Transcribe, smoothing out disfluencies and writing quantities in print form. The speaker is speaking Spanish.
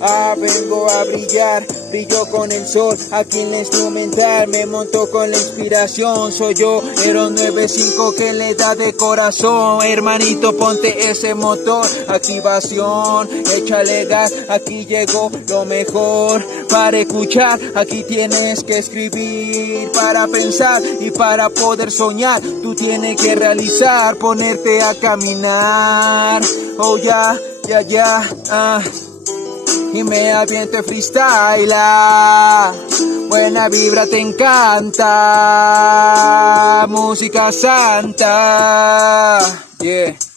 Vengo a brillar, brillo con el sol, aquí en la instrumental me monto con la inspiración. Soy yo, Hero 95 que le da de corazón. Hermanito, ponte ese motor, activación, échale gas, aquí llegó lo mejor. Para escuchar, aquí tienes que escribir, para pensar y para poder soñar, tú tienes que realizar, ponerte a caminar. Oh ya, y me aviento freestyle. Buena vibra te encanta, música santa. Yeah.